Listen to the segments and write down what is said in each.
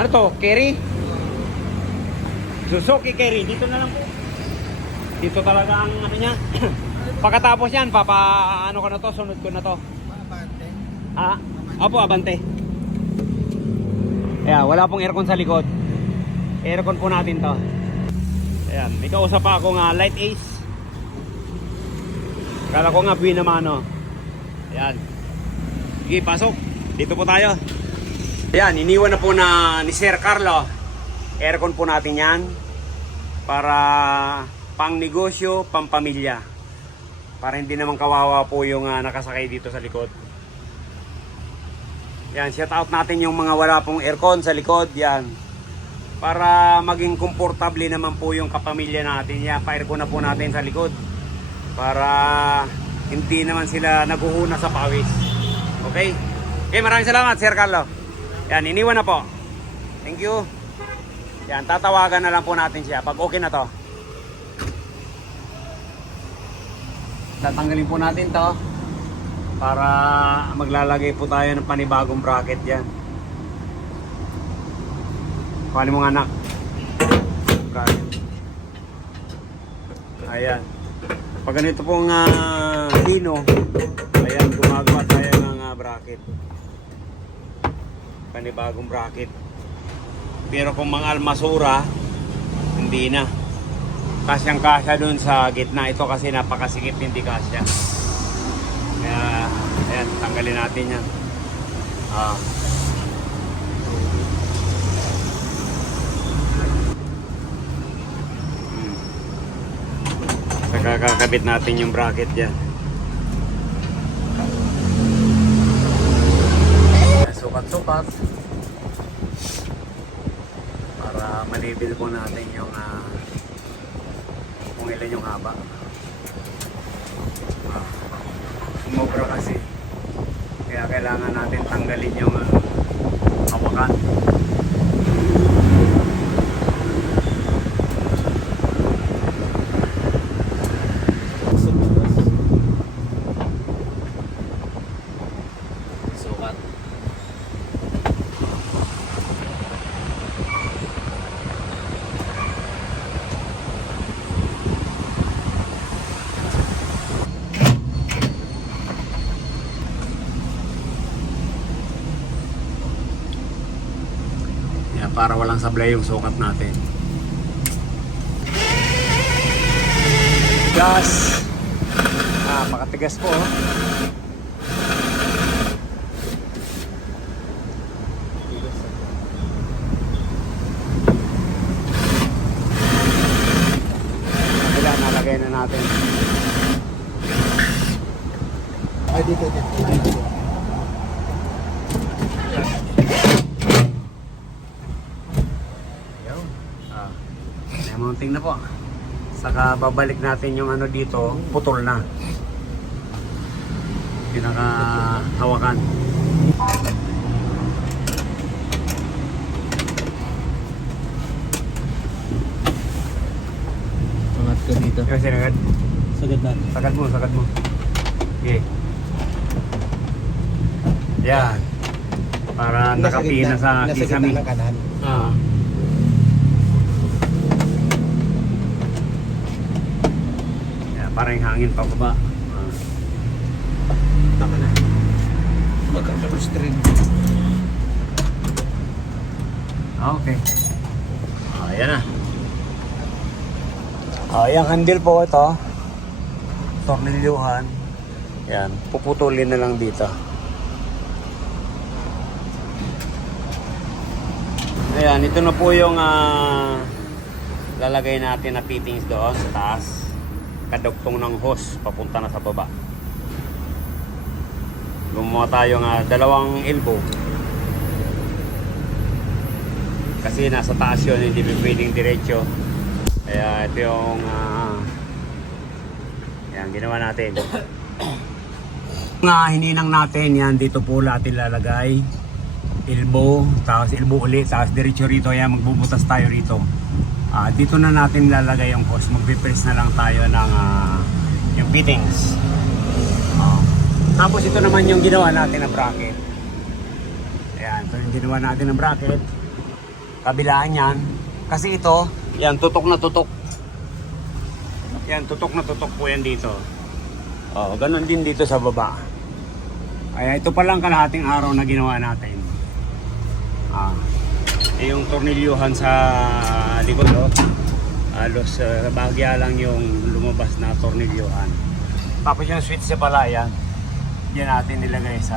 Ano to? Carry? Suzuki Carry. Dito na lang po. Dito talaga ang ano niya. Pagkatapos yan, ano ko na to, sunod ko na to. Abante. Ah, opo, Abante. Ayan, wala pong aircon sa likod. Aircon po natin to. Ayan, may kausap pa ako nga, Light Ace. Kala ko nga, Buena Mano. Ayan. Sige, pasok. Dito po tayo. Ayan, iniwan na po na ni Sir Carlo. Aircon po natin yan. Para pang negosyo, pang pamilya. Para hindi naman kawawa po yung nakasakay dito sa likod. Yan, shout out natin yung mga wala pong aircon sa likod. Yan. Para maging komportable naman po yung kapamilya natin. Yan, pa-aircon na po natin sa likod. Para hindi naman sila naguhuna sa pawis. Okay? Okay, maraming salamat, Sir Carlo. Yan, iniwan na po. Thank you. Yan, tatawagan na lang po natin siya pag okay na to. Tatanggalin po natin to para maglalagay po tayo ng panibagong bracket yan. Kuhanin mo nga, anak. Ayan. Pag ganito pong lino, ayan, gumagawa tayo ng bracket. Panibagong bracket. Pero kung mga almasura, hindi na. Kasyang kasya dun sa gitna. Ito kasi napakasikip, hindi kasya. Kaya, ayan, tanggalin natin yan. Saka kakabit natin yung bracket dyan. Sukat-sukat. Para malibil po natin yung kung ilan yung haba. Sumobra kasi. Kaya kailangan natin tanggalin yung hawakan. Sukat. Para walang sablay yung sukat natin. Gas. Pakatigas po. Kabila, nalagay na natin. Ay, dito. Mounting na po. Saka babalik natin yung ano dito, putol na. Pinakahawakan. Angat ka dito. Kasi sagad. Sagad na. Sagad mo. Okay. Yan. Para nakapina sa kisame. Nasa kanan. Parang hangin pa baba. Tama na. Magkakaroon string. Okay. Ayan na. Yung handle po ito. Tornilyuhan. Yan. Puputulin na lang dito. Ayan. Ito na po yung lalagay natin na fittings doon sa taas. Kadugtong ng hose papunta na sa baba. Gumawa tayo ng dalawang elbow kasi nasa taas yun, hindi pwedeng diretso. Kaya ito yung yan, ginawa natin. Hininang natin yan, dito po natin lalagay elbow, tapos elbow ulit, tapos diretso rito. Yan, magbubutas tayo rito. Dito na natin lalagay yung hose. Magpipress na lang tayo ng yung fittings. Tapos ito naman yung ginawa natin na bracket. Ayan, ito yung ginawa natin ng bracket. kabilaan yan. Kasi ito, yan, tutok na tutok. Yan, tutok na tutok po yan dito. Oh, ganun din dito sa baba. Kaya ito pa lang kalahating araw na ginawa natin. Yung tornilyuhan sa likod, halos bahagya lang yung lumabas na tornilyuhan. Tapos yung switch sa pala yan, yan natin nilagay sa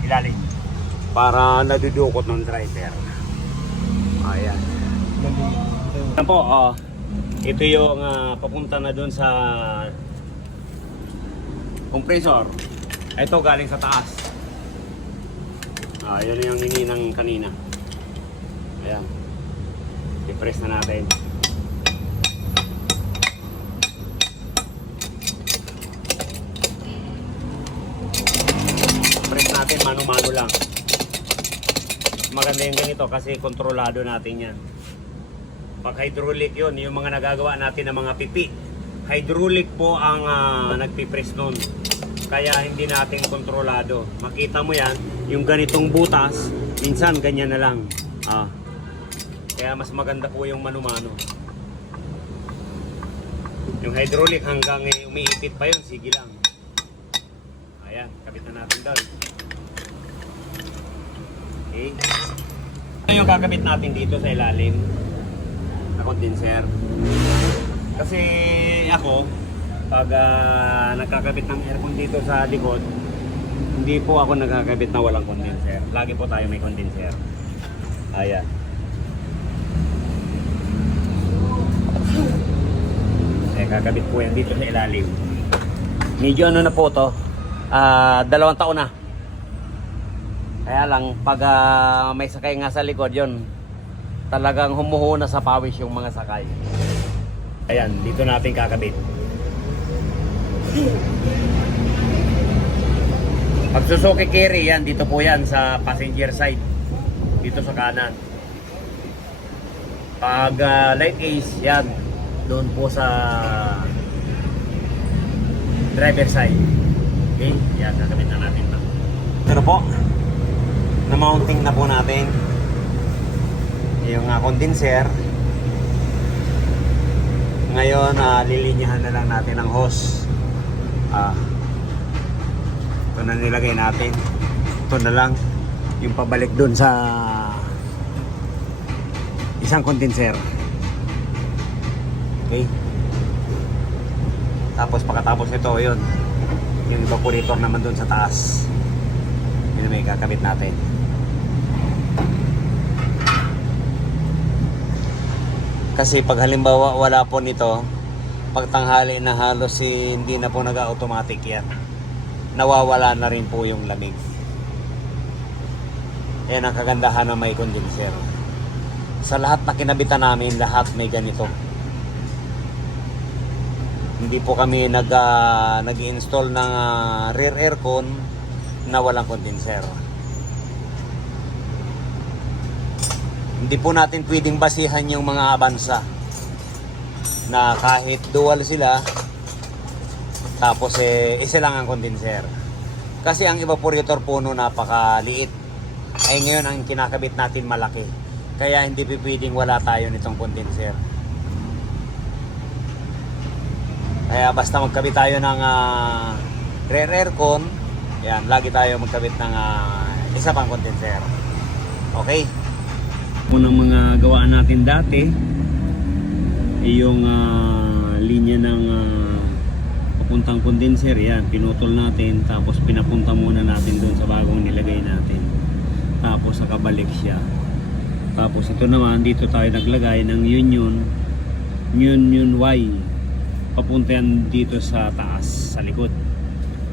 ilalim para nadudukot ng driver. Ayan. Yan po, ito yung papunta na dun sa compressor. Ito galing sa taas. Yan yung hininang kanina. Ayan. I-press na natin. Press natin mano-mano lang. Maganda yung ganito kasi kontrolado natin yan. Pag hydraulic yun, yung mga nagagawa natin ng mga pipi. Hydraulic po ang nagpipress nun. Kaya hindi natin kontrolado. Makita mo yan, yung ganitong butas, minsan ganyan na lang. Kaya mas maganda po yung mano-mano. Yung hydraulic hanggang umiipit pa yun, sige lang. Ayan, kabit na natin doon. Okay. Ano yung kakabit natin dito sa ilalim? Na condenser. Kasi ako, pag nagkakabit ng aircon dito sa likod, hindi po ako nagkakabit na walang condenser. Lagi po tayo may condenser. Ayan. Kakabit po yan dito sa ilalim. Medyo ano na po to, 2 taon na. Kaya lang, pag may sakay nga sa likod yon, talagang humuhuna sa pawis yung mga sakay. Ayan, dito natin kakabit. Pag Suzuki Carry, yan, dito po yan sa passenger side. Dito sa kanan. Pag Light Ace, yan, doon po sa driver side. Okay, yan, kakabit na natin ito. Pero po, na-mounting na po natin yung condenser. Ngayon, lilinyahan na lang natin ang hose. Ito na nilagay natin. Ito na lang yung pabalik dun sa isang condenser. Okay. Tapos pagkatapos nito, yun, yung evaporator naman dun sa taas. Yun may kakabit natin. Kasi pag halimbawa wala po nito, pag tanghali na halos hindi na po nag-automatic yan. Nawawala na rin po yung lamig. Yan ang kagandahan na may condenser. Sa lahat na kinabitan namin, lahat may ganito. Hindi po kami nag-install ng rear aircon na walang condenser. Hindi po natin pwedeng basihan yung mga Avanza na kahit dual sila, tapos isa lang ang condenser. Kasi ang evaporator po no napakaliit. Ay ngayon ang kinakabit natin malaki. Kaya hindi pwedeng wala tayo nitong condenser. Kaya basta magkabit tayo ng rear aircon, yan, lagi tayo magkabit ng isa pang condenser. Okay? Unang mga gawaan natin dati, yung linya ng papuntang condenser, yan, pinutol natin, tapos pinapunta muna natin doon sa bagong nilagay natin. Tapos nakabalik siya. Tapos ito naman, dito tayo naglagay ng union Y. Papunta yan dito sa taas, sa likod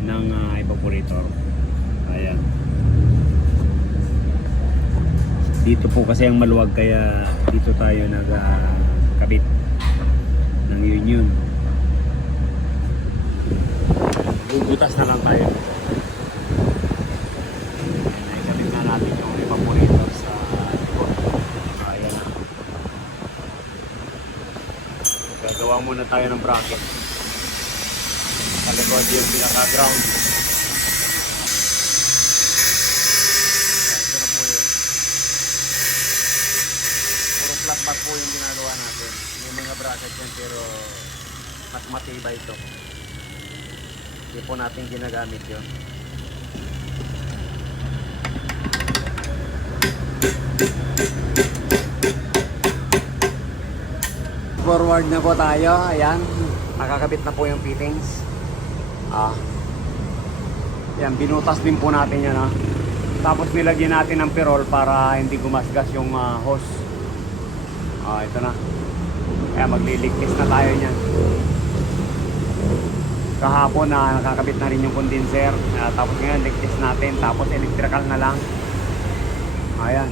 ng evaporator. Ayan. Dito po kasi ang maluwag, kaya dito tayo nagkabit ng union. Bubutas na lang tayo. Naikabit na natin yung evaporator sa likod. Ayan na. Gagawa muna tayo ng bracket. Sa likod yung pinaka-ground. Ito na po yun. compact po yung ginagawa natin. Yung mga bracket yan pero mas matibay ito. Hindi po natin ginagamit yun. Forward na po tayo. Ayan. Nakakabit na po yung fittings. Yan, binutas din po natin yan. Tapos nilagyan natin ng perol para hindi gumasgas yung hose. Ito na. Kaya magliligtis na tayo niyan. Kahapon na nakakabit na rin yung condenser. Tapos ngayon ligtis natin. Tapos electrical na lang. Ayan.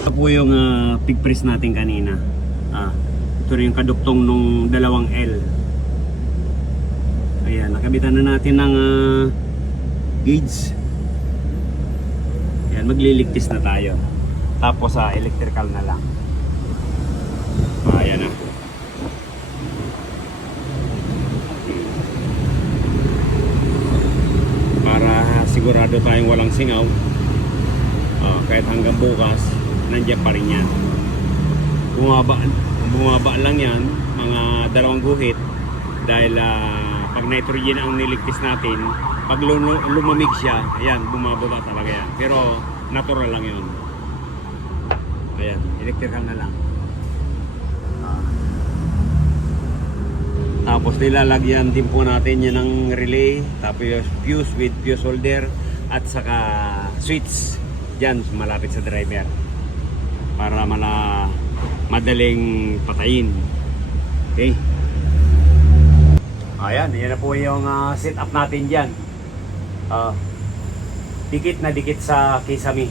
Ito po yung pig press natin kanina. Ito rin yung kaduktong nung dalawang L. Ayan, nakabitan na natin ng gauge. Ayan, magliligtis na tayo. Tapos electrical na lang. Ayan na. Para sigurado tayong walang singaw. Kahit hanggang bukas, nandiyan pa rin yan. Bumaba lang yan, mga 2 guhit. Dahil pag nitrogen ang niligtis natin, pag lumamig siya, ayan, bumababa talaga yan. Pero natural lang yun. Ayan, electrical na lang. Tapos nilalagyan din po natin yan ng relay, tapos fuse with fuse holder, at saka switch dyan malapit sa driver para madaling patayin. Okay. Ayan, yan na po yung setup natin dyan. Dikit na dikit sa kisame.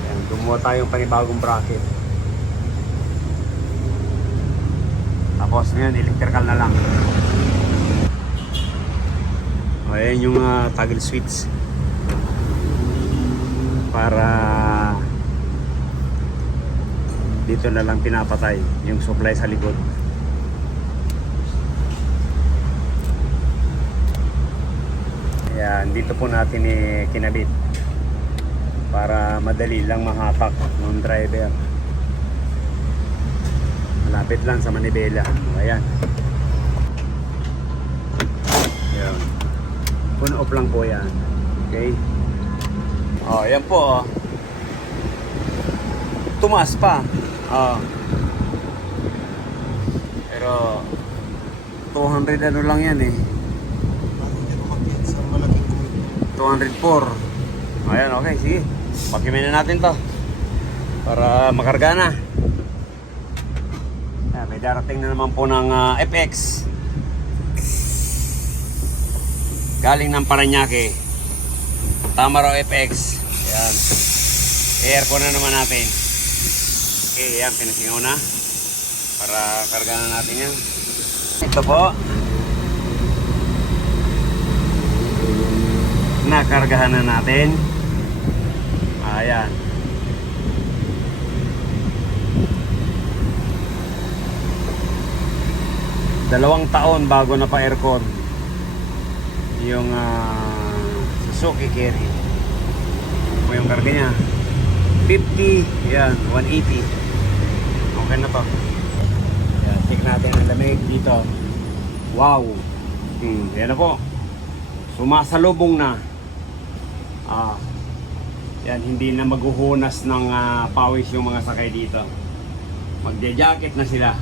Ayan, gumawa tayong panibagong bracket. Tapos ngayon, electrical na lang. Ayan yung toggle switch. Para dito na lang pinapatay yung supply sa likod. Ayan, dito po natin kinabit para madali lang mahatak ng driver. Malapit lang sa manibela. Ayan. Ayan. On off lang po yan. Okay. Ayan po. Tumaas pa. Pero 200 ano lang yan 204. Ayan, okay, sige. Pakimin na natin to para makarga na. Ayan, may darating na naman po ng FX galing ng Paranaque. Tama raw FX. Ayan. Aircon na naman natin. Okay, yan. Pinasingaw na. Para karga na natin yan. Ito po. Nakargahan na natin. Ayan. Dalawang taon bago na pa aircon. Yung Suzuki Carry. Ito yung karga niya. 50, yan, 180. Okay na to. Yan, check natin ang lamig dito. Wow. Yan na po. Sumasalubong na. Yan, hindi na maghuhunas ng pawis yung mga sakay dito. Magja-jacket na sila.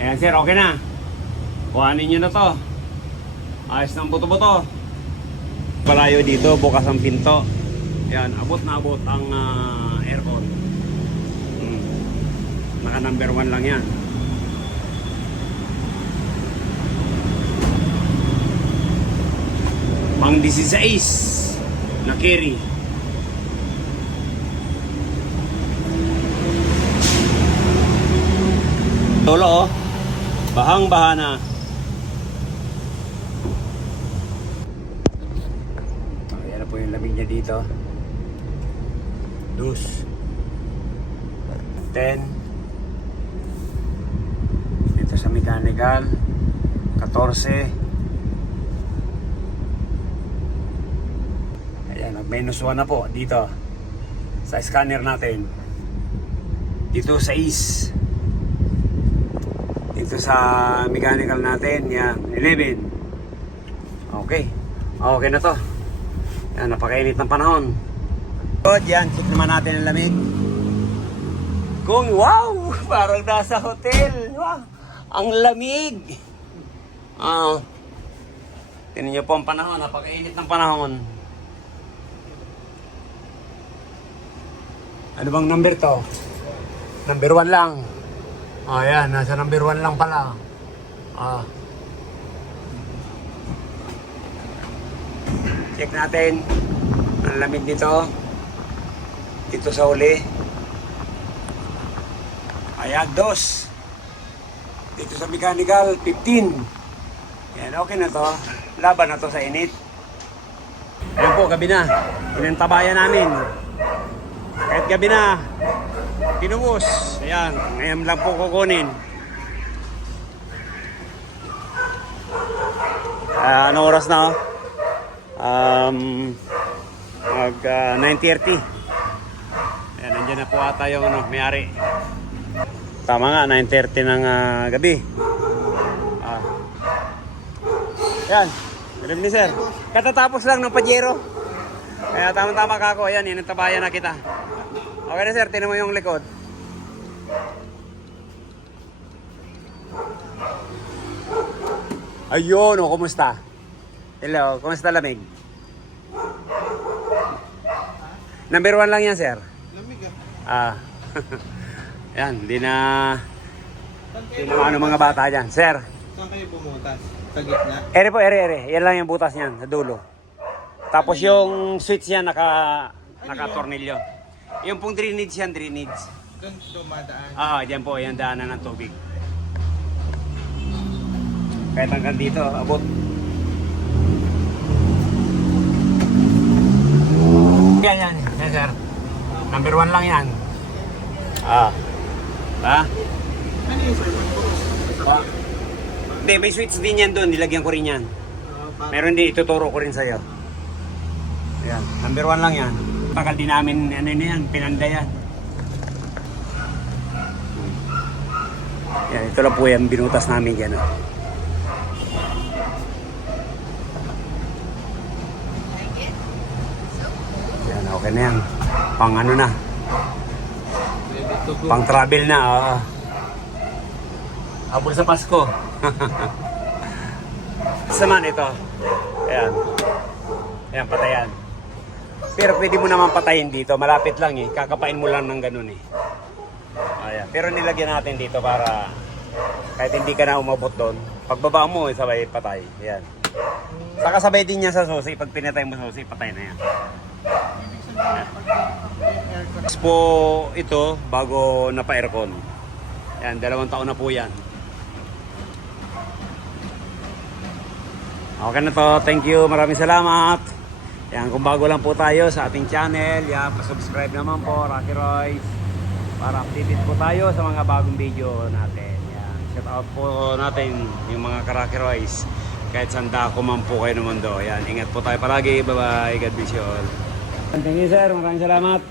Ayan sir, okay na. Kuhanin nyo na to. Ayos ng buto-buto. Palayo dito, bukas ang pinto. Yan, abot na abot ang aircon. Naka number 1 lang yan. Pang 16 na carry. Tolo, bahang-baha na. Ayan na po yung lamig niya dito. 2, 10, mechanical. 14. Ayan, -1 na po dito sa scanner natin. Dito 6. Dito sa mechanical natin, yan, 11. Okay. Okay na to. Yan, napakainit ng panahon. Good, yan, check naman natin ang lamig. Kung wow, parang nasa hotel. Wow, ang lamig. Tingnan niyo po ang panahon, napakainit ng panahon. Ano bang number to? Number 1 lang. Ayan, nasa number 1 lang pala. Check natin ang lamig dito. Dito sa uli. Ayan, 2. Dito sa mechanical, 15. Yan, okay na to. Laban na to sa init. Ayan po, gabi na. Inantabayan namin. Kahit gabi na, tinubos. Ayan, ngayon lang po kukunin. Anong oras na? 9:30. Ayan, nandiyan na po ata yung may-ari. Tama nga, 9:30 ng gabi. Yan, good evening sir. Katatapos lang ng Pajero. Kaya tama-tama ka ako. Ayan, inantabayan na kita. Okay na sir, tinan mo yung likod. Ayun, kumusta? Hello, kumusta lamig? Number 1 lang yan sir. Lamig Yan, hindi na ano mga bata dyan. Sir. Saan kayo bumutas? Sa gitna? Ere po, ere. Yan lang yung butas niyan, sa dulo. Tapos yung switch yan, naka-tornilyo. Yung pong drainage yan, drainage. Doon dumadaan? Diyan po, yan daanan ng tubig. Kahit hanggang dito, abot. Yan, sir. Number 1 lang yan. Ha? Ano yung sir? Hindi, may switch din yan doon. Nilagyan ko rin yan. Meron din, ituturo ko rin sa'yo. Ayan, number 1 lang yan. Tagal din namin, ano yan, pinanda yan. Yan, ito lang po yan, binutas namin dyan. Yan, okay na yan. Pang ano na. Pang travel na, habol sa Pasko. Saman ito. Ayan. Ayan, patayan. Pero pwede mo naman patayin dito. Malapit lang eh. Kakapain mo lang ng ganun eh. Ayan. Pero nilagyan natin dito para kahit hindi ka na umabot doon. Pagbaba mo, sabay patay. Ayan. Saka sabay din yan sa susi. Pag pinatay mo sa susi, patay na yan. Po ito bago napa-aircon. Yan, 2 taon na po yan. Okay na to. Thank you. Maraming salamat. Yan, kung bago lang po tayo sa ating channel, yan, pa-subscribe naman po, Rocky Royce, para updated po tayo sa mga bagong video natin. Yan, shout out po natin yung mga ka-Rocky Royce, kahit saan dako man po kayo ng mundo. Yan, ingat po tayo palagi. Bye-bye. God bless you all. Thank you, sir. Maraming salamat.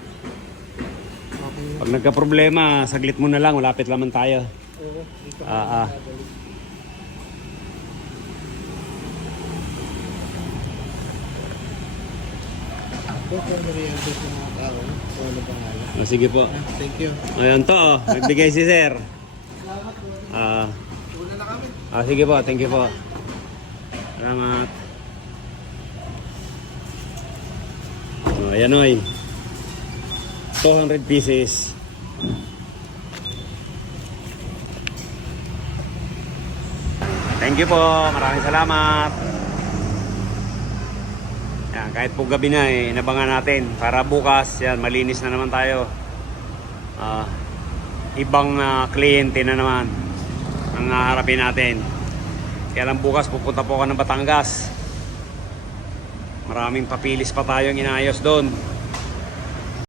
Pag nagka-problema, saglit mo na lang. Malapit naman tayo. Sige po. Thank you. Ayan to. Nagbigay si sir. Una na kami. Sige po. Thank you po. Salamat. Ayan oy. 200 pieces. Thank you po. Maraming salamat. Yan, kahit po gabi na inabangan natin para bukas, yan, malinis na naman tayo. Ibang kliyente na naman ang haharapin natin. Kaya lang bukas pupunta po ako ng Batangas. Maraming papilis pa tayong inaayos doon.